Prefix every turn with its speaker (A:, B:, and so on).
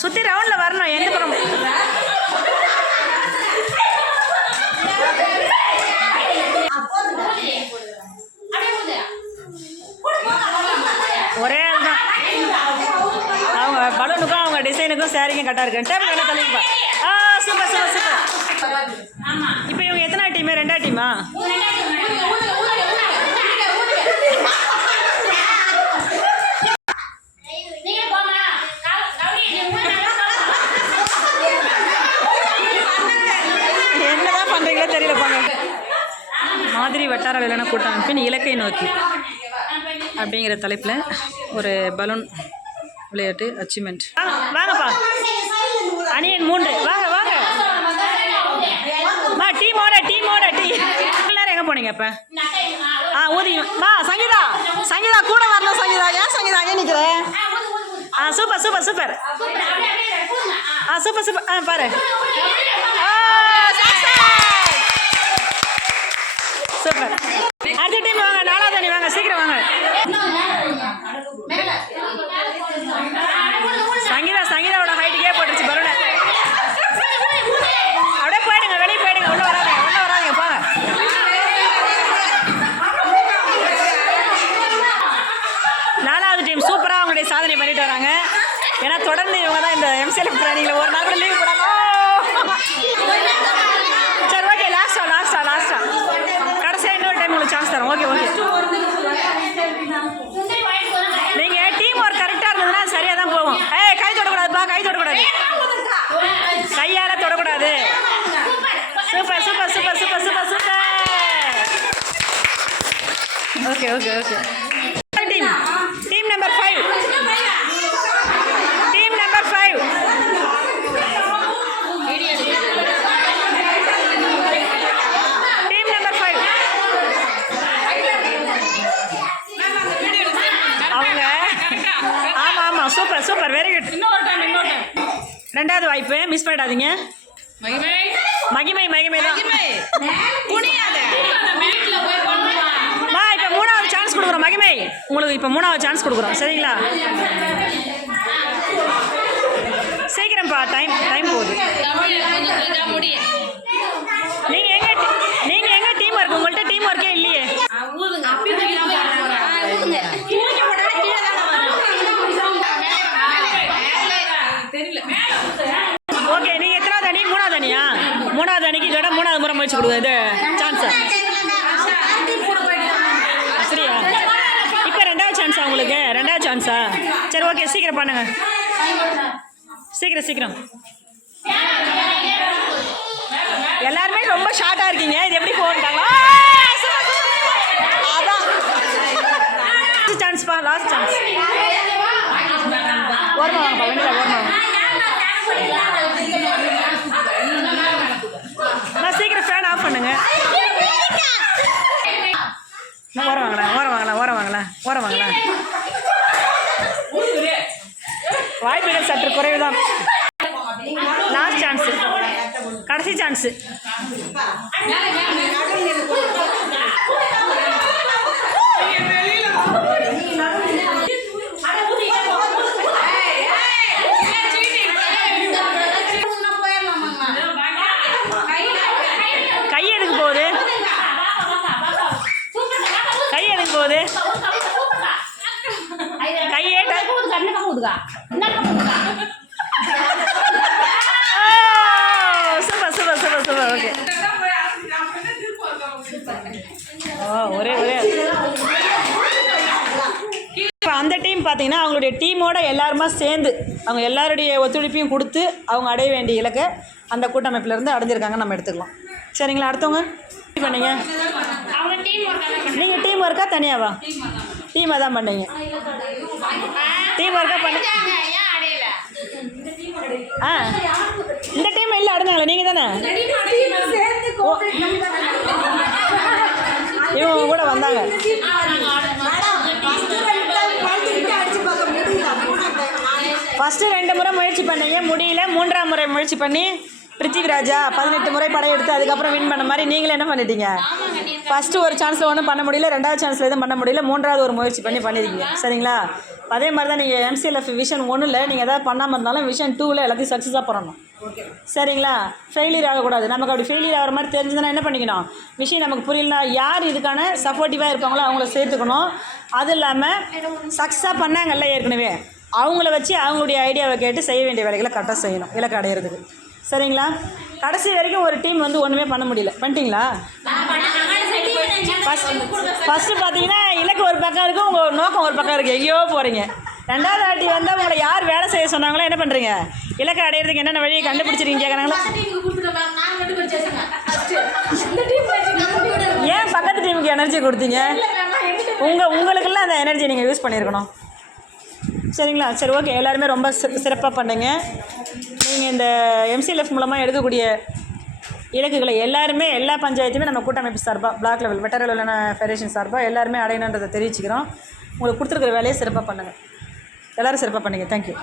A: சுற்றி ரவுண்டில் வரணும் எந்த பக்கம்? ஒரே ஆள் தான். அவங்க பலூனுக்கும் அவங்க டிசைனுக்கும் சேரீக்கும் கரெக்டாக இருக்கு. டேபிள் வேணா தள்ளிப்பா ஆ சூப்பர் சூப்பர் சூப்பர் இப்போ இவங்க எத்தனை டீமு ரெண்டா டீமா மாதிரி வட்டார வேலைன கூட்டமைப்பின் இலக்கை நோக்கி அப்படிங்கிற தலைப்பில் ஒரு பலூன் விளையாட்டு அச்சீவ்மெண்ட் வாங்கப்பா. அணியன் மூன்று. வாங்க வாங்க. வா டீமோட டீமோட டீ நேரம் எங்கே போனீங்க இப்போ? ஆ ஊதி. வா சங்கீதா. சங்கீதா கூட வரல சங்கீதா. ஏன் சங்கீதா அங்கே நிற்கிறேன் ஆ சூப்பர் சூப்பர் சூப்பர். ஆ சூப்பர் சூப்பர். ஆ பாரு ஆ, success! சூப்பர். அடுத்த டீம் வாங்க நாலாவது அணி வாங்க சீக்கிரம் வாங்க. சங்கீதா சங்கீதாவோட ஹைட்டுக்கே போட்டுருச்சு பலூனை அப்படியே போயிடுங்க வெளியே போயிடுங்க உள்ள வராது உள்ள வராதீங்க போங்க. நாலாவது டீம் சூப்பராக அவங்களுடைய சாதனை பண்ணிட்டு வராங்க. ஏன்னா தொடர்ந்து இவங்க தான் இந்த எம்சிஎல் பிராணியில் ஒரு நாள் கூட லீவ் போடாமல் சரி ஓகே லாஸ்டா லாஸ்டா லாஸ்டா கடைசியாக இன்னொரு டைம் உங்களுக்கு சான்ஸ் தரோம் ஓகே ஓகே. நீங்கள் டீம் ஒர்க் கரெக்டாக இருந்ததுன்னா சரியாக தான் போகும். ஏய் கை தொடக்கூடாதுப்பா கை தொடக்கூடாது. கையால் தொடக்கூடாது. Super. Super super super super super okay okay okay. Team team number five team number five team number five அவங்க ஆமாம் ஆமாம் சூப்பர் சூப்பர் வெரி குட்
B: இன்னொரு டைம் இன்னொரு டைம்
A: ரெண்டாவது வாய்ப்பு மிஸ் பண்ணிடாதீங்க.
B: மகிமை.
A: மகிமை மகிமை தான். மா இப்போ மூணாவது சான்ஸ் கொடுக்குறோம். மகிமை உங்களுக்கு இப்போ மூணாவது சான்ஸ் கொடுக்குறோம். சரிங்களா சீக்கிரம்ப்பா டைம் டைம் போகுது
B: முடிய
A: நீங்கள் எங்கே நீங்கள் எங்கே டீம் ஒர்க் உங்கள்கிட்ட டீம் ஒர்க்கே இல்லையே
B: ஊதுங்க அப்படி ஊதுங்க தெரியல
A: ஓகே நீங்கள் எத்தனாவது அணி மூணாவது அணியா மூணாவது அன்னைக்கு இதோட மூணாவது முறை முயற்சி கொடுங்க. இது சான்ஸை அப்படியா? இப்போ ரெண்டாவது சான்ஸா உங்களுக்கு? ரெண்டாவது சான்ஸா சரி ஓகே சீக்கிரம் பண்ணுங்க. சீக்கிரம் சீக்கிரம். எல்லாருமே ரொம்ப ஷார்ட்டாக இருக்கீங்க. இது எப்படி போட்டாங்களா அதான். சான்ஸ்ப்பா லாஸ்ட் சான்ஸ் ஓர்மா வாங்கப்பா வெண்ணிலா ஓரமா வாங்க நான் சீக்கிரம் ஃபேன் ஆஃப் பண்ணுங்க நான் ஓரம் வாங்கலாம் ஓரம் வாங்கலாம் ஓரம் வாங்கலாம் ஓரம் வாங்கலாம் வாய்ப்புகள் சற்று குறைவுதான். லாஸ்ட் சான்ஸு கடைசி சான்ஸு கை எதுக்கு போகுது. Super super super super okay ஓ ஒரே ஒரே. இப்போ அந்த டீம் பார்த்தீங்கன்னா அவங்களுடைய டீமோட எல்லாருமா சேர்ந்து அவங்க எல்லாருடைய ஒத்துழைப்பையும் கொடுத்து அவங்க அடைய வேண்டிய இலக்கை அந்த கூட்டமைப்பிலேருந்து அடைஞ்சிருக்காங்க நம்ம எடுத்துக்கலாம். சரிங்களா அடுத்தவங்க? பண்ணீங்க? நீங்கள் டீம் ஒர்க்கா தனியாவா? டீமாக தான் பண்ணீங்க. டீம் ஒர்க்காக பண்ண ஆ. இந்த டீம் இல்லை அடுனாங்களே நீங்கள் தானே? இவங்க கூட வந்தாங்க. ஃபஸ்ட்டு ரெண்டு முறை முயற்சி பண்ணீங்க. முடியல. மூன்றாம் முறை முயற்சி பண்ணி பிருத்திவிராஜா பதினெட்டு முறை படையெடுத்து அதுக்கப்புறம் வின் பண்ண மாதிரி நீங்களே என்ன பண்ணிட்டீங்க? ஃபஸ்ட்டு ஒரு சான்ஸில் ஒன்றும் பண்ண முடியல ரெண்டாவது சான்ஸில் எதுவும் பண்ண முடியல மூன்றாவது ஒரு முயற்சி பண்ணி பண்ணியிருக்கீங்க சரிங்களா? அதே மாதிரி தான் நீங்கள் எம்சிஎல்எஃப் விஷன் ஒன்றில் நீங்கள் எதாவது பண்ணாமல் இருந்தாலும் விஷன் டூவில் எல்லாத்தையும் சக்ஸஸாக பண்ணணும். சரிங்களா? ஃபெயிலியர் ஆகக்கூடாது. நமக்கு அப்படி ஃபெயிலியர் ஆகிற மாதிரி தெரிஞ்சதுன்னா என்ன பண்ணிக்கணும்? விஷயம் நமக்கு புரியலனா யார் இதுக்கான சப்போர்ட்டிவாக இருப்பாங்களோ அவங்கள சேர்த்துக்கணும். அது இல்லாமல் சக்ஸஸாக பண்ணாங்கல்ல ஏற்கனவே அவங்கள வச்சு அவங்களுடைய ஐடியாவை கேட்டு செய்ய வேண்டிய வேலைகளை கரெக்டாக செய்யணும் இலக்கு அடையிறதுக்கு. சரிங்களா? கடைசி வரைக்கும் ஒரு டீம் வந்து ஒன்றுமே பண்ண முடியல. பண்ணிட்டீங்களா? ஃபஸ்ட்டு பார்த்தீங்கன்னா இலக்கு ஒரு பக்கம் இருக்கும் உங்கள் நோக்கம் ஒரு பக்கம் இருக்குது எங்கேயோ போகிறீங்க ரெண்டாவது வாட்டி வந்து உங்களை யார் வேலை செய்ய சொன்னாங்களோ என்ன பண்ணுறீங்க இலக்கு அடையிறதுக்கு என்னென்ன வழியை கண்டுபிடிச்சிருக்கீங்க கேட்குறாங்களா ஏன் பக்கத்து டீமுக்கு எனர்ஜி கொடுத்தீங்க? உங்கள் உங்களுக்கெல்லாம் அந்த எனர்ஜி நீங்கள் யூஸ் பண்ணியிருக்கணும். சரிங்களா? சரி ஓகே எல்லாருமே ரொம்ப சிறப்பாக பண்ணுங்க. நீங்கள் இந்த எம்சிஎல்எஃப் மூலமாக எடுக்கக்கூடிய இலக்குகளை எல்லாருமே எல்லா பஞ்சாயத்துமே நம்ம கூட்டமைப்பு சார்பாக பிளாக் லெவல் வெட்டர் லெவலான ஃபெடரேஷன் சார்பாக எல்லாருமே அடையணுன்றதை தெரிவிச்சுக்கிறோம். உங்களுக்கு கொடுத்துருக்குற வேலையை சிறப்பாக பண்ணுங்கள் எல்லோரும் சிறப்பாக பண்ணுங்கள் தேங்க்யூ